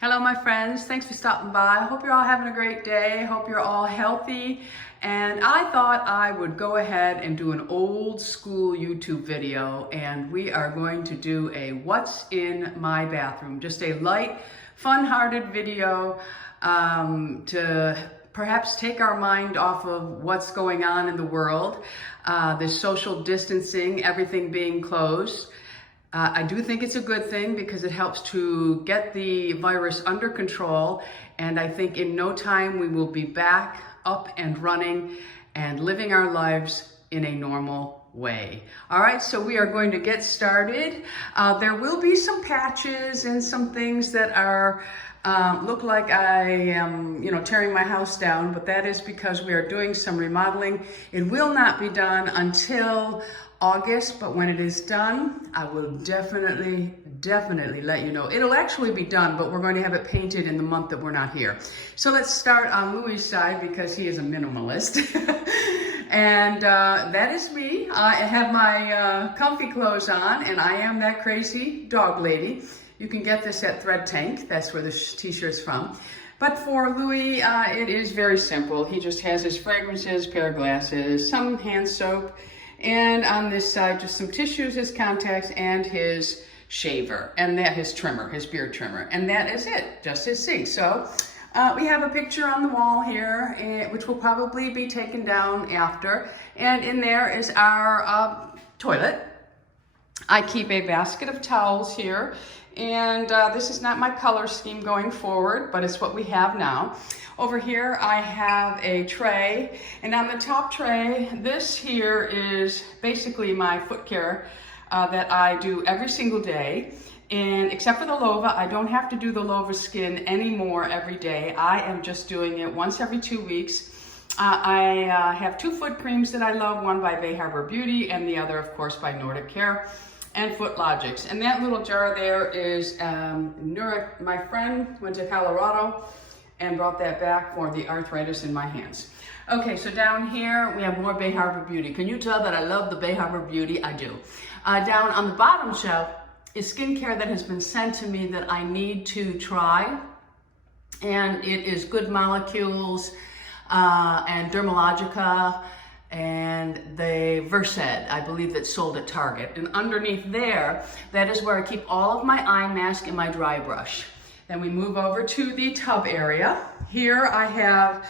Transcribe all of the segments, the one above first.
Hello my friends, thanks for stopping by. I hope you're all having a great day. Hope you're all healthy. And I thought I would go ahead and do an old school YouTube video, and we are going to do a what's in my bathroom. Just a light, fun-hearted video to perhaps take our mind off of what's going on in the world. This social distancing, everything being closed. I do think it's a good thing because it helps to get the virus under control, and I think in no time we will be back up and running and living our lives in a normal way. All right, so we are going to get started. There will be some patches and some things that are look like I am, tearing my house down, but that is because we are doing some remodeling. It will not be done until August, but when it is done, I will definitely let you know. It'll actually be done, but we're going to have it painted in the month that we're not here. So let's start on Louie's side because he is a minimalist. And that is me. I have my comfy clothes on, and I am that crazy dog lady. You can get this at Thread Tank. That's where this t-shirt's from. But for Louie, it is very simple. He just has his fragrances, pair of glasses, some hand soap, and on this side, just some tissues, his contacts, and his shaver, and that his trimmer, his beard trimmer. And that is it, just his sink. So we have a picture on the wall here, which will probably be taken down after. And in there is our toilet. I keep a basket of towels here. And this is not my color scheme going forward, but it's what we have now. Over here, I have a tray, and on the top tray, this here is basically my foot care that I do every single day. And except for the Lova, I don't have to do the Lova skin anymore every day. I am just doing it once every 2 weeks. I have 2 foot creams that I love, one by Bay Harbor Beauty and the other, of course, by Nordic Care and Foot Logics. And that little jar there is my friend went to Colorado and brought that back for the arthritis in my hands. Okay, so down here we have more Bay Harbor Beauty. Can you tell that I love the Bay Harbor Beauty? I do. Down on the bottom shelf is skincare that has been sent to me that I need to try. And it is Good Molecules and Dermalogica and the Versed, I believe, that's sold at Target. And underneath there, that is where I keep all of my eye mask and my dry brush. Then we move over to the tub area. Here I have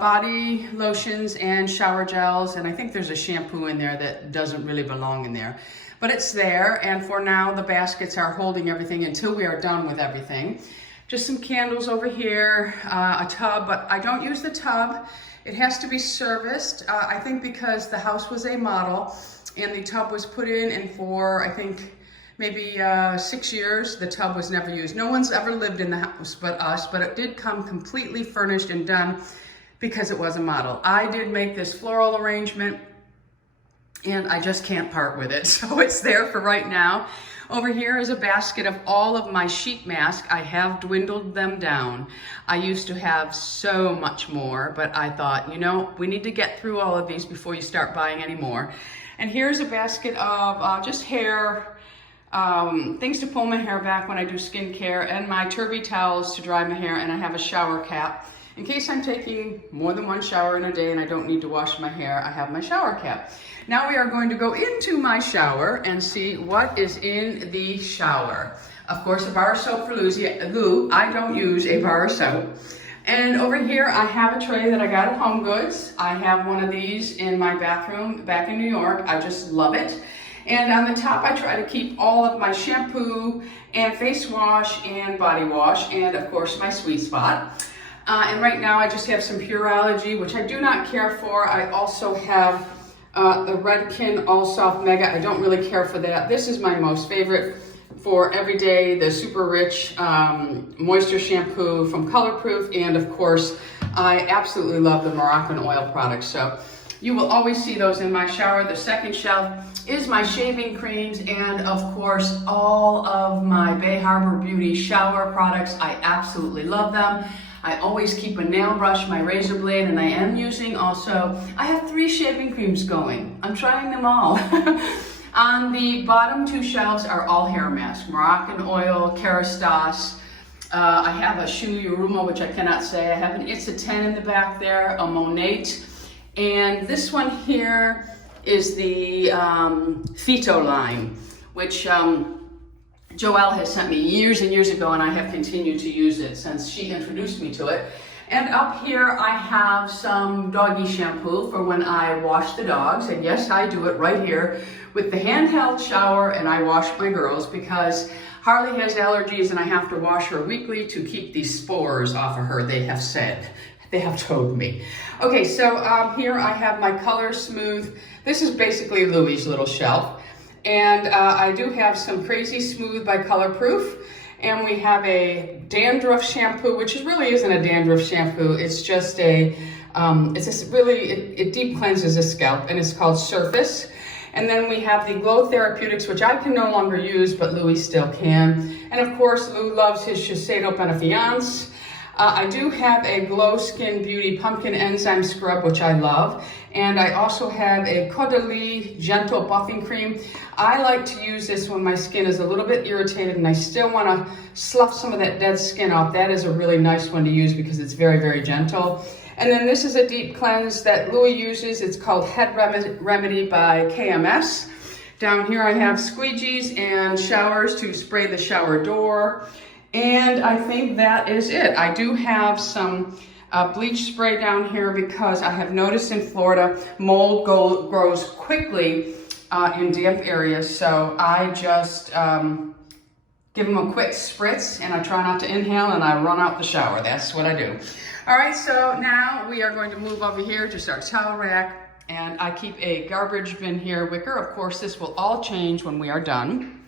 body lotions and shower gels, and I think there's a shampoo in there that doesn't really belong in there. But it's there, and for now the baskets are holding everything until we are done with everything. Just some candles over here, a tub, but I don't use the tub. It has to be serviced, I think because the house was a model and the tub was put in, and for, I think, maybe 6 years, the tub was never used. No one's ever lived in the house but us, but it did come completely furnished and done because it was a model. I did make this floral arrangement, and I just can't part with it. So it's there for right now. Over here is a basket of all of my sheet masks. I have dwindled them down. I used to have so much more, but I thought, we need to get through all of these before you start buying any more. And here's a basket of just hair, things to pull my hair back when I do skincare, and my Turby towels to dry my hair, and I have a shower cap. In case I'm taking more than one shower in a day and I don't need to wash my hair, I have my shower cap. Now we are going to go into my shower and see what is in the shower. Of course, a bar of soap for Lou. I don't use a bar of soap. And over here, I have a tray that I got at Home Goods. I have one of these in my bathroom back in New York. I just love it. And on the top, I try to keep all of my shampoo and face wash and body wash, and of course, my sweet spot. And right now I just have some Pureology, which I do not care for. I also have the Redken All Soft Mega. I don't really care for that. This is my most favorite for everyday, the super rich moisture shampoo from ColorProof. And of course, I absolutely love the Moroccan oil products. So you will always see those in my shower. The second shelf is my shaving creams, and of course, all of my Bay Harbor Beauty shower products. I absolutely love them. I always keep a nail brush, my razor blade, and I am using also, I have 3 shaving creams going. I'm trying them all. On the bottom 2 shelves are all hair masks, Moroccan oil, Kerastase, I have a Shoe Yuruma, which I cannot say. I have an It's a 10 in the back there, a Monate. And this one here is the Phyto line, which Joelle has sent me years and years ago, and I have continued to use it since she introduced me to it. And up here I have some doggy shampoo for when I wash the dogs. And yes, I do it right here with the handheld shower, and I wash my girls because Harley has allergies and I have to wash her weekly to keep these spores off of her, they have said. They have told me. Okay, so here I have my Color Smooth. This is basically Louie's little shelf. And I do have some Crazy Smooth by ColorProof. And we have a dandruff shampoo, which really isn't a dandruff shampoo. It's just a, it deep cleanses the scalp, and it's called Surface. And then we have the Glow Therapeutics, which I can no longer use, but Louie still can. And of course, Lou loves his Shiseido Benefiance. I do have a Glow Skin Beauty Pumpkin Enzyme Scrub, which I love. And I also have a Caudalie Gentle Buffing Cream. I like to use this when my skin is a little bit irritated and I still want to slough some of that dead skin off. That is a really nice one to use because it's very, very gentle. And then this is a deep cleanse that Louie uses. It's called Head Remedy by KMS. Down here I have squeegees and showers to spray the shower door. And I think that is it. I do have some bleach spray down here because I have noticed in Florida mold grows quickly in damp areas. So I just give them a quick spritz, and I try not to inhale, and I run out the shower. That's what I do. All right, so now we are going to move over here to our towel rack, and I keep a garbage bin here wicker. Of course, this will all change when we are done.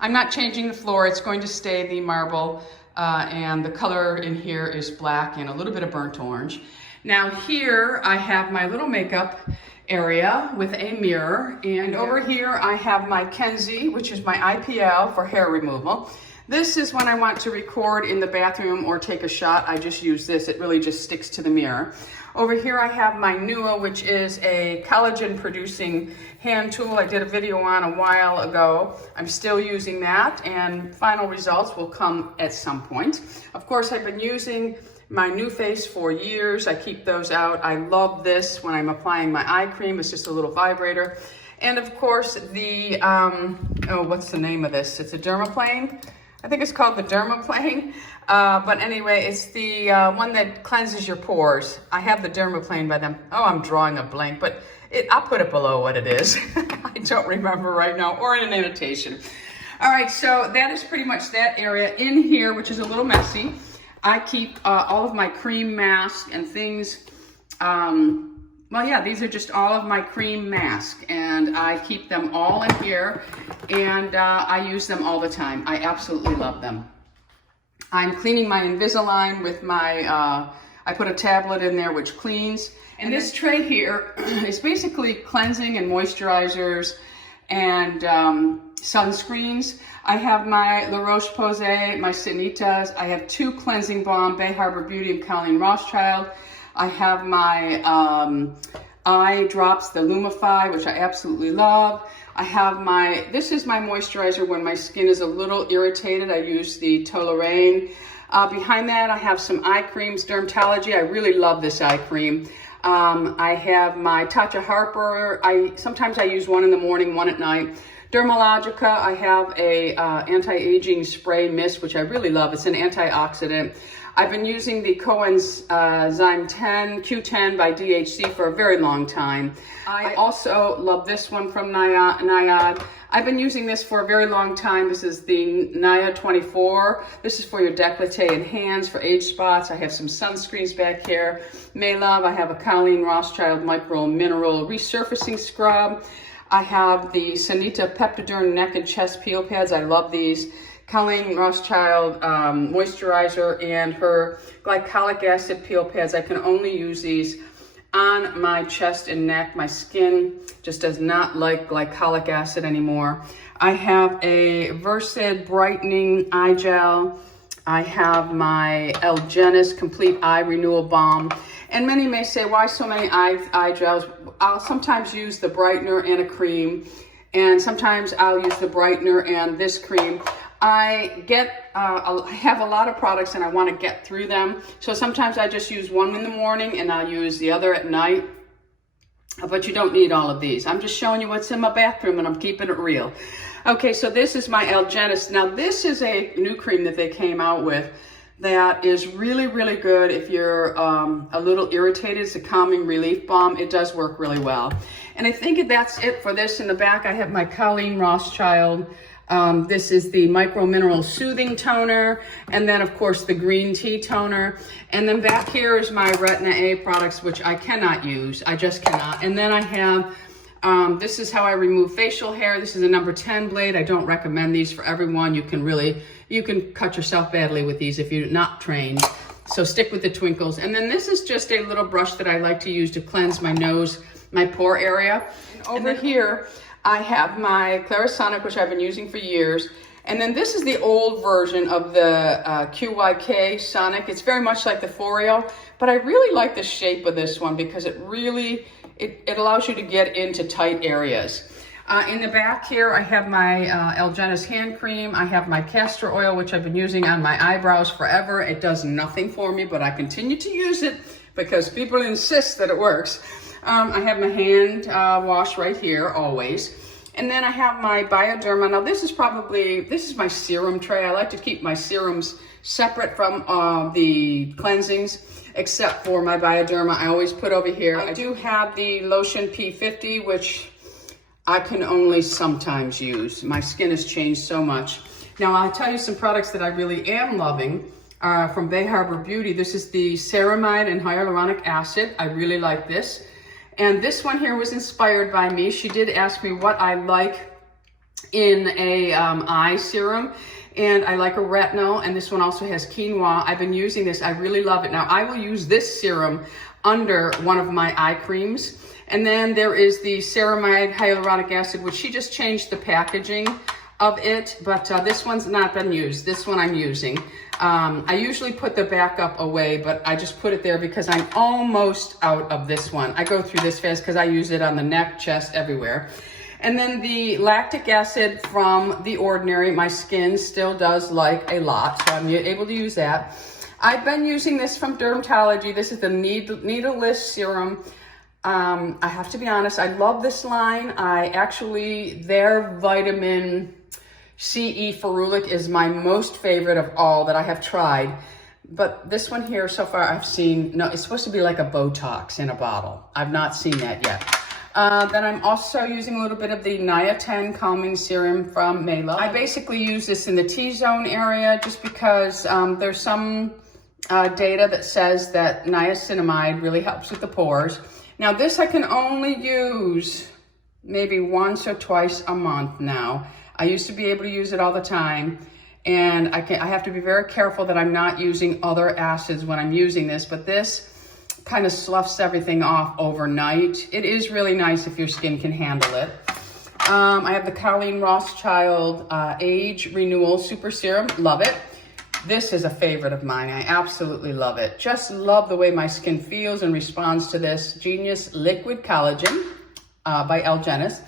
I'm not changing the floor. It's going to stay the marble, and the color in here is black and a little bit of burnt orange. Now here I have my little makeup area with a mirror, and over here I have my Kenzie, which is my IPL for hair removal. This is when I want to record in the bathroom or take a shot. I just use this. It really just sticks to the mirror. Over here I have my NEWA, which is a collagen producing hand tool I did a video on a while ago. I'm still using that, and final results will come at some point. Of course, I've been using my NuFace for years. I keep those out. I love this when I'm applying my eye cream. It's just a little vibrator. And of course the, what's the name of this? It's a dermaplane. I think it's called the dermaplane. But anyway, it's the one that cleanses your pores. I have the dermaplane by them. Oh, I'm drawing a blank, but I'll put it below what it is. I don't remember right now, or in an annotation. All right, so that is pretty much that area. In here, which is a little messy, I keep all of my cream masks and things. Well, yeah, these are just all of my cream masks, and I keep them all in here, and I use them all the time. I absolutely love them. I'm cleaning my Invisalign with my, I put a tablet in there which cleans. And this tray here is basically cleansing and moisturizers and sunscreens. I have my La Roche-Posay, my Sanitas. I have 2 cleansing balm, Bay Harbor Beauty and Colleen Rothschild. I have my eye drops, the Lumify, which I absolutely love. I have this is my moisturizer when my skin is a little irritated. I use the Toleraine. Behind that, I have some eye creams, Dermatology. I really love this eye cream. I have my Tatcha Harper. Sometimes I use one in the morning, one at night. Dermalogica, I have a anti-aging spray mist, which I really love. It's an antioxidant. I've been using the Coenzyme 10, Q10 by DHC for a very long time. I also love this one from NIOD. I've been using this for a very long time. This is the NIOD 24. This is for your décolleté and hands, for age spots. I have some sunscreens back here. Maylove, I have a Colleen Rothschild Micro Mineral Resurfacing Scrub. I have the Sanita Peptiderm Neck and Chest Peel Pads. I love these. Colleen Rothschild moisturizer and her glycolic acid peel pads. I can only use these on my chest and neck. My skin just does not like glycolic acid anymore. I have a Versed Brightening Eye Gel. I have my Ageless Complete Eye Renewal Balm. And many may say, why so many eye gels? I'll sometimes use the brightener and a cream, and sometimes I'll use the brightener and this cream. I have a lot of products and I want to get through them. So sometimes I just use one in the morning and I'll use the other at night. But you don't need all of these. I'm just showing you what's in my bathroom and I'm keeping it real. Okay, so this is my Ageless. Now this is a new cream that they came out with that is really, really good if you're a little irritated. It's a calming relief balm. It does work really well. And I think that's it for this. In the back, I have my Colleen Rothschild. This is the Micro Mineral Soothing Toner, and then of course the green tea toner. And then back here is my Retinol A products, which I cannot use. I just cannot. And then I have, this is how I remove facial hair. This is a number 10 blade. I don't recommend these for everyone. You can cut yourself badly with these if you're not trained. So stick with the twinkles. And then this is just a little brush that I like to use to cleanse my nose, my pore area. And over here, I have my Clarisonic, which I've been using for years. And then this is the old version of the QYK Sonic. It's very much like the Foreo, but I really like the shape of this one because it really, it allows you to get into tight areas. In the back here, I have my Ageless hand cream. I have my castor oil, which I've been using on my eyebrows forever. It does nothing for me, but I continue to use it because people insist that it works. I have my hand wash right here, always. And then I have my Bioderma. Now this is my serum tray. I like to keep my serums separate from the cleansings, except for my Bioderma. I always put over here. I do have the lotion P50, which I can only sometimes use. My skin has changed so much. Now I'll tell you some products that I really am loving from Bay Harbor Beauty. This is the ceramide and hyaluronic acid. I really like this. And this one here was inspired by me. She did ask me what I like in a eye serum. And I like a retinol, and this one also has quinoa. I've been using this, I really love it. Now I will use this serum under one of my eye creams. And then there is the ceramide hyaluronic acid, which she just changed the packaging of it, but this one's not been used. This one I'm using. I usually put the backup away, but I just put it there because I'm almost out of this one. I go through this fast because I use it on the neck, chest, everywhere. And then the lactic acid from The Ordinary, my skin still does like a lot, so I'm able to use that. I've been using this from Dermatology. This is the needleless serum. I have to be honest, I love this line. Their vitamin CE ferulic is my most favorite of all that I have tried. But this one here, so far I've seen, no, it's supposed to be like a Botox in a bottle. I've not seen that yet. Then I'm also using a little bit of the Niatin Calming Serum from Mayla. I basically use this in the T-zone area just because there's some data that says that niacinamide really helps with the pores. Now this I can only use maybe once or twice a month now. I used to be able to use it all the time, and I have to be very careful that I'm not using other acids when I'm using this, but this kind of sloughs everything off overnight. It is really nice if your skin can handle it. I have the Colleen Rothschild Age Renewal Super Serum. Love it. This is a favorite of mine. I absolutely love it. Just love the way my skin feels and responds to this Genius Liquid Collagen by Ageless.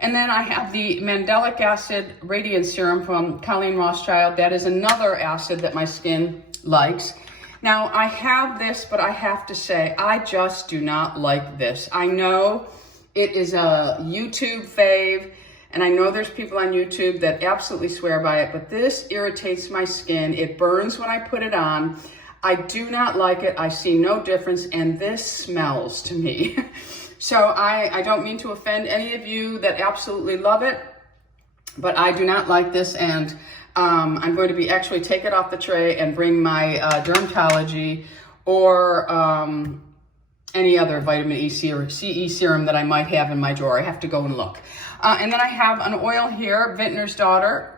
And then I have the Mandelic Acid Radiance Serum from Colleen Rothschild. That is another acid that my skin likes. Now I have this, but I have to say, I just do not like this. I know it is a YouTube fave, and I know there's people on YouTube that absolutely swear by it, but this irritates my skin. It burns when I put it on. I do not like it. I see no difference, and this smells to me. So I don't mean to offend any of you that absolutely love it, but I do not like this, and I'm going to be actually take it off the tray and bring my Dermatology or any other vitamin E serum, CE serum that I might have in my drawer. I have to go and look. And then I have an oil here, Vintner's Daughter,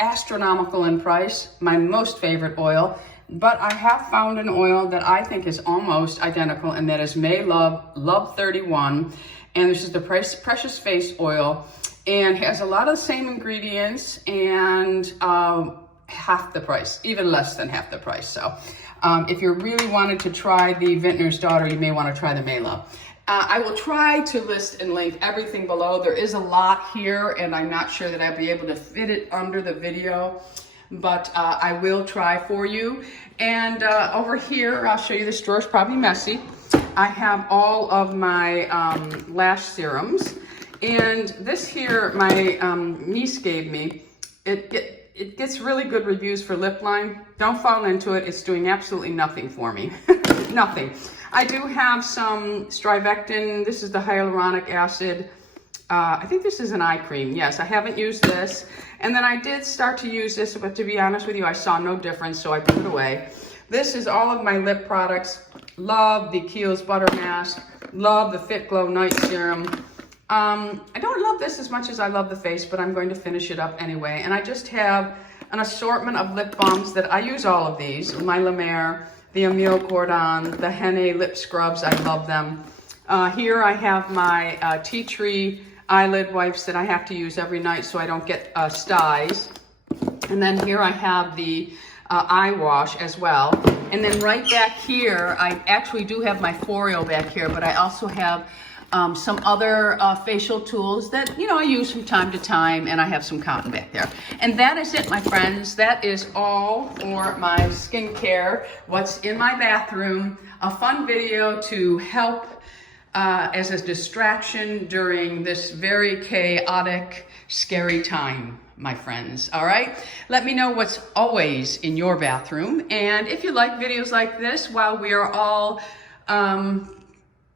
astronomical in price, my most favorite oil. But I have found an oil that I think is almost identical, and that is May Love 31. And this is the Precious Face Oil, and has a lot of the same ingredients and half the price, even less than half the price. So if you really wanted to try the Vintner's Daughter, you may want to try the May Love. I will try to list and link everything below. There is a lot here, and I'm not sure that I'll be able to fit it under the video, but I will try for you. And over here, I'll show you, this drawer's probably messy. I have all of my lash serums. And this here, my niece gave me. It gets really good reviews for lip line. Don't fall into it. It's doing absolutely nothing for me. Nothing. I do have some Strivectin. This is the hyaluronic acid. I think this is an eye cream. Yes, I haven't used this. And then I did start to use this, but to be honest with you, I saw no difference, so I put it away. This is all of my lip products. Love the Kiehl's Butter Mask. Love the Fit Glow Night Serum. I don't love this as much as I love the face, but I'm going to finish it up anyway. And I just have an assortment of lip balms that I use all of these. My La Mer, the Emile Cordon, the Henné lip scrubs. I love them. Here I have my tea tree eyelid wipes that I have to use every night so I don't get styes. And then here I have the eye wash as well. And then right back here, I actually do have my Foreo back here, but I also have some other facial tools that, you know, I use from time to time, and I have some cotton back there. And that is it, my friends. That is all for my skincare, what's in my bathroom. A fun video to help as a distraction during this very chaotic, scary time, my friends. All right, let me know what's always in your bathroom, and if you like videos like this while we are all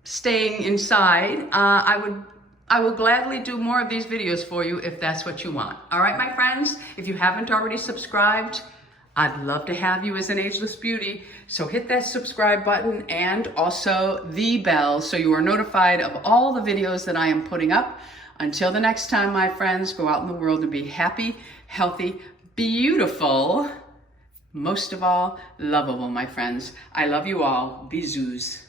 staying inside, I will gladly do more of these videos for you if that's what you want. All right, my friends, if you haven't already subscribed, I'd love to have you as an ageless beauty. So hit that subscribe button and also the bell so you are notified of all the videos that I am putting up. Until the next time, my friends, go out in the world and be happy, healthy, beautiful, most of all, lovable, my friends. I love you all. Bisous.